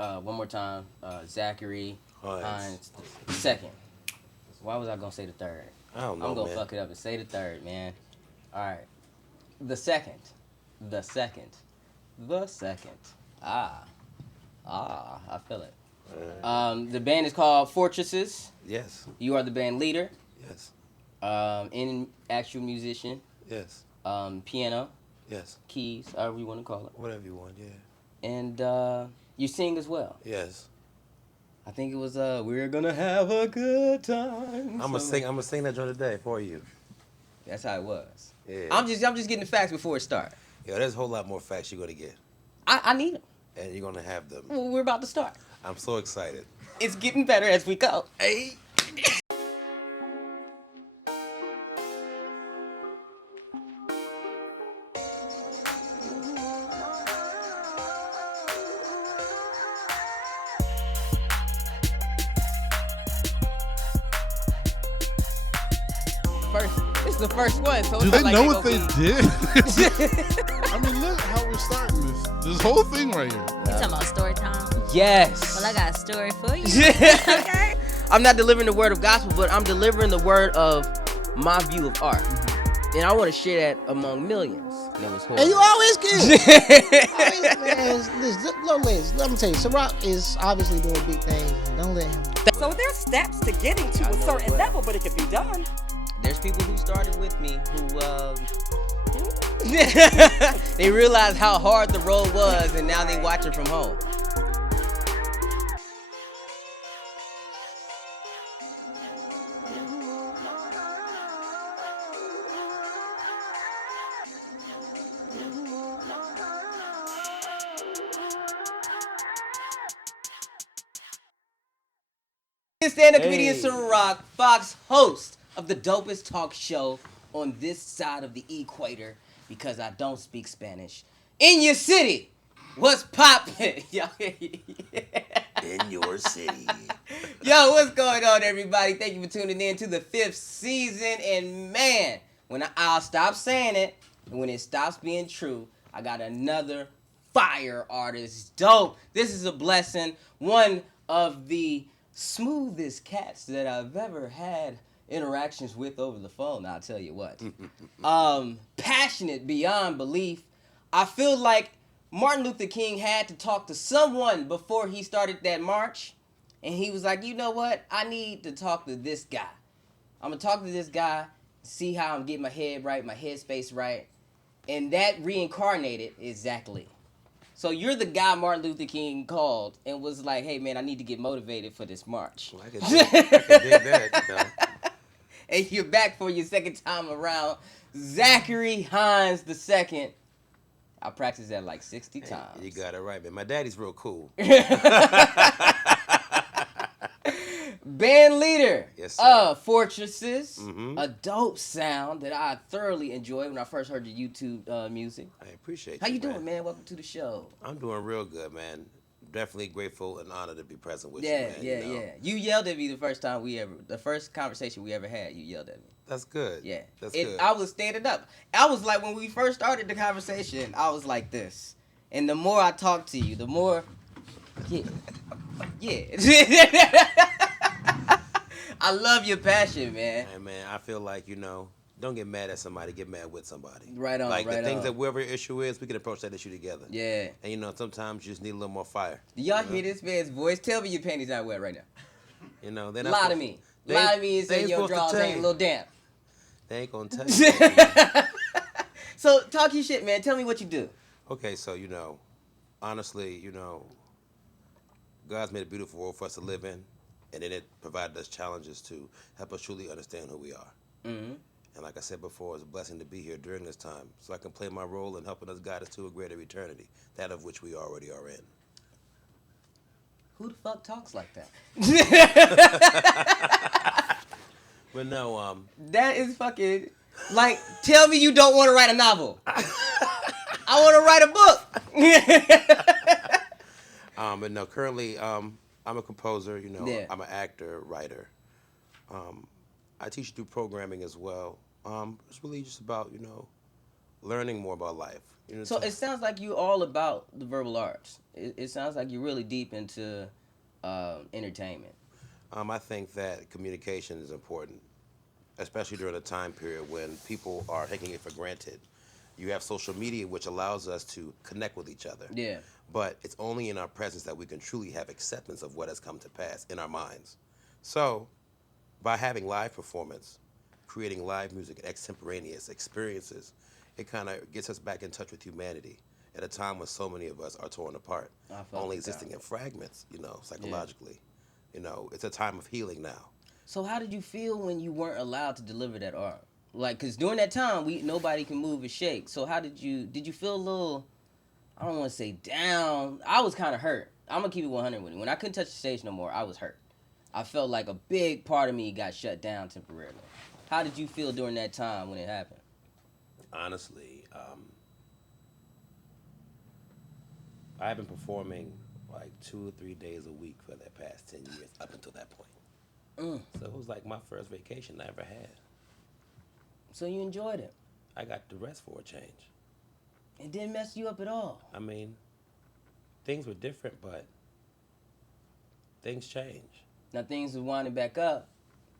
One more time. Zachary, Hines. Hines, the second. Why was I gonna say the third? I don't know, I'm gonna man. fuck it up and say the third, man. All right. The second. The second. The second. Ah. I feel it. The band is called Fortresses. Yes. You are the band leader. Yes. In actual musician. Yes. Piano, Yes. keys, however you want to call it. Whatever you want, yeah. And you sing as well. Yes. I think it was "We're Gonna Have a Good Time." I'm gonna sing that joint today for you. That's how it was. Yeah. I'm just getting the facts before it starts. Yo, there's a whole lot more facts you're gonna get. I need them. And you're gonna have them. Well, we're about to start. I'm so excited. It's getting better as we go. Hey. This is the first one. So Do they know what they gonna did? I mean, look how we're starting this whole thing right here. You talking about story time? Yes. Well, I got a story for you. Okay. I'm not delivering the word of gospel, but I'm delivering the word of my view of art. And I want to share that among millions. And it was horrible. And you always get Liz, let me tell you, Ciroc is obviously doing big things. Don't let him. So there's steps to getting to a certain level, but it can be done. There's people who started with me who they realized how hard the road was, and now they watch it from home. Stand-up comedian Ciroc, Fox, host of the dopest talk show on this side of the equator, because I don't speak Spanish. In your city, what's poppin'? In your city. Yo, what's going on, everybody? Thank you for tuning in to the 5th season. And man, when I'll stop saying it, and when it stops being true, I got another fire artist. Dope. This is a blessing. One of the smoothest cats that I've ever had interactions with over the phone. I'll tell you what. Passionate beyond belief. I feel like Martin Luther King had to talk to someone before he started that march. And he was like, you know what? I need to talk to this guy. I'm going to talk to this guy, see how I'm getting my head right, my headspace right. And that reincarnated is Zach Lee. So you're the guy Martin Luther King called and was like, hey, man, I need to get motivated for this march. Well, I can dig that, you know. And you're back for your second time around. Zachary Hines II. I practiced that like 60 times. You got it right, man. My daddy's real cool. Band leader Yes, sir. of Fortresses. Mm-hmm. A dope sound that I thoroughly enjoyed when I first heard your YouTube music. I appreciate How you, you doing, man? Welcome to the show. I'm doing real good, man. Definitely grateful and honored to be present with you, Yeah, man. yeah, you know? yeah. You yelled at me the first conversation we ever had, you yelled at me. That's good. Yeah. That's good. I was standing up. I was like, when we first started the conversation, I was like this. And the more I talk to you, the more, yeah. I love your passion, man. Hey, man, I feel like, don't get mad at somebody, get mad with somebody. Right on, like right the things on. that whatever your issue is, we can approach that issue together. Yeah. And sometimes you just need a little more fire. Do y'all hear this man's voice? Tell me your panties not wet right now. They're Lie to me. Lie to me and say your drawers ain't a little damp. They ain't gonna tell you. So talk your shit, man. Tell me what you do. Okay, so honestly, God's made a beautiful world for us to live in, and then it provided us challenges to help us truly understand who we are. Mm-hmm. And like I said before, it's a blessing to be here during this time, so I can play my role in helping us guide us to a greater eternity, that of which we already are in. Who the fuck talks like that? But no, That is fucking like, tell me you don't want to write a novel. I want to write a book. but no, currently, I'm a composer. Yeah. I'm an actor, writer. I teach through programming as well. It's really just about learning more about life. You know, So it sounds like you're all about the verbal arts. It sounds like you're really deep into entertainment. I think that communication is important, especially during a time period when people are taking it for granted. You have social media, which allows us to connect with each other. Yeah. But it's only in our presence that we can truly have acceptance of what has come to pass in our minds. So, by having live performance, creating live music and extemporaneous experiences, it kind of gets us back in touch with humanity at a time when so many of us are torn apart, only existing in fragments, psychologically. It's a time of healing now. So how did you feel when you weren't allowed to deliver that art? Like, cause during that time, nobody can move or shake. So how did you feel a little, I don't want to say down. I was kind of hurt. I'm gonna keep it 100 with you. When I couldn't touch the stage no more, I was hurt. I felt like a big part of me got shut down temporarily. How did you feel during that time when it happened? Honestly, I've been performing like 2 or 3 days a week for the past 10 years up until that point. So it was like my first vacation I ever had. So you enjoyed it? I got the rest for a change. It didn't mess you up at all? I mean, things were different, but things change. Now things are winding back up.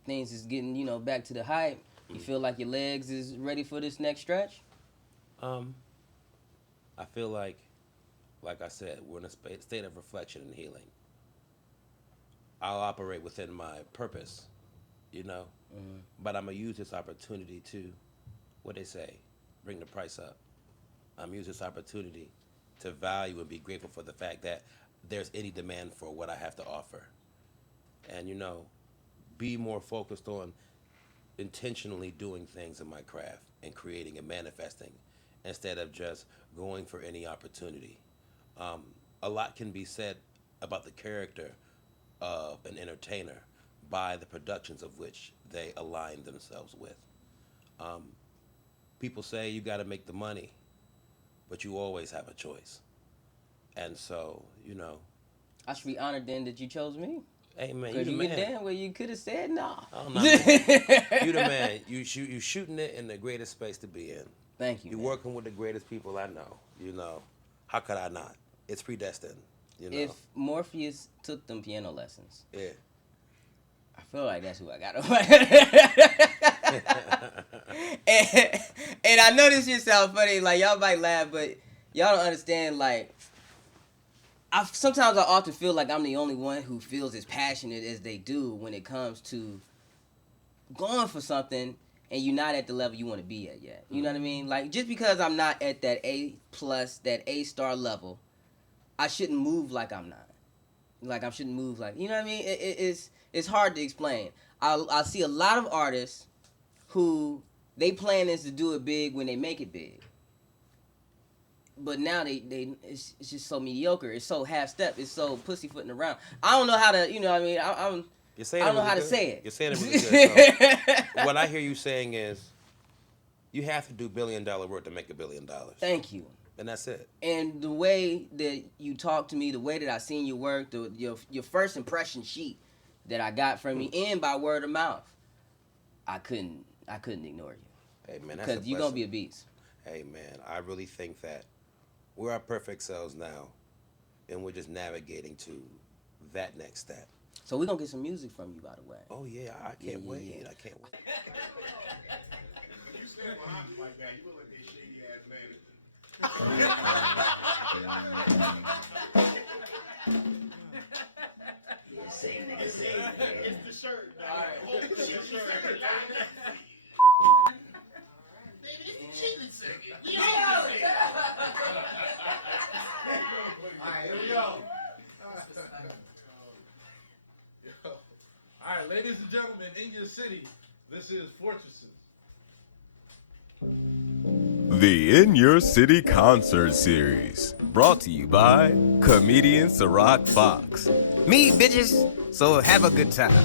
Things is getting, back to the hype. You feel like your legs is ready for this next stretch? I feel like I said, we're in a state of reflection and healing. I'll operate within my purpose, but I'm going to use this opportunity to, what they say, bring the price up. I'm using this opportunity to value and be grateful for the fact that there's any demand for what I have to offer. And, be more focused on intentionally doing things in my craft and creating and manifesting instead of just going for any opportunity. A lot can be said about the character of an entertainer by the productions of which they align themselves with. People say you got to make the money, but you always have a choice. And so, I should be honored then that you chose me. Hey man, Because you the you man. get down where you could have said no. Oh, no, you the man. You shooting it in the greatest space to be in. Thank you. You're working with the greatest people I know. How could I not? It's predestined. If Morpheus took them piano lessons, Yeah. I feel like that's who I got. and I know this shit sound funny. Like, y'all might laugh, but y'all don't understand. Like, sometimes I often feel like I'm the only one who feels as passionate as they do when it comes to going for something and you're not at the level you want to be at yet. You know what I mean? Like, just because I'm not at that A+, that A-star level, I shouldn't move like I'm not. Like, I shouldn't move like, you know what I mean? It's hard to explain. I see a lot of artists who they plan is to do it big when they make it big. But now it's just so mediocre. It's so half-step. It's so pussyfooting around. I don't know how to, you know what I mean? I don't know how to say it. You're saying it really good. So what I hear you saying is you have to do billion-dollar work to make $1 billion. Thank you. And that's it. And the way that you talk to me, the way that I seen you work, your first impression sheet that I got from you, and by word of mouth, I couldn't ignore you. Hey man, that's because you're gonna be a beast. Hey man, I really think that we're our perfect selves now, and we're just navigating to that next step. So we're gonna get some music from you, by the way. Oh yeah, I can't wait. Yeah. I can't wait. You stand behind me like that, you look like a shady ass man. It's the shirt. All right. It's the shirt. Baby, it's cheating second. We all say Alright, here we go. Alright, ladies and gentlemen, in your city, this is Fortresses. The In Your City Concert Series, brought to you by comedian Ciroc Fox. Me, bitches, so have a good time.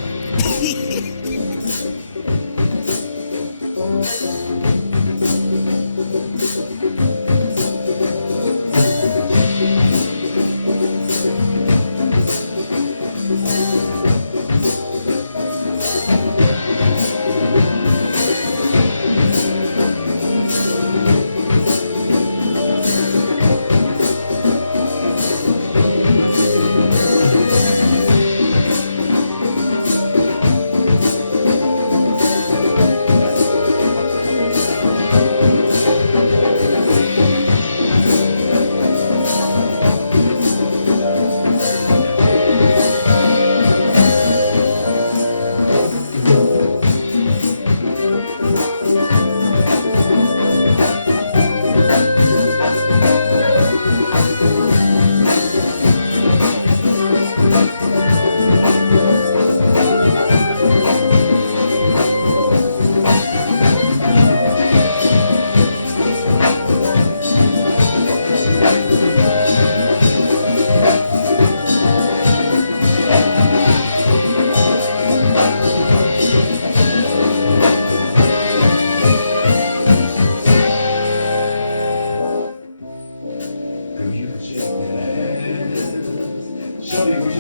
shake that ass. Show me what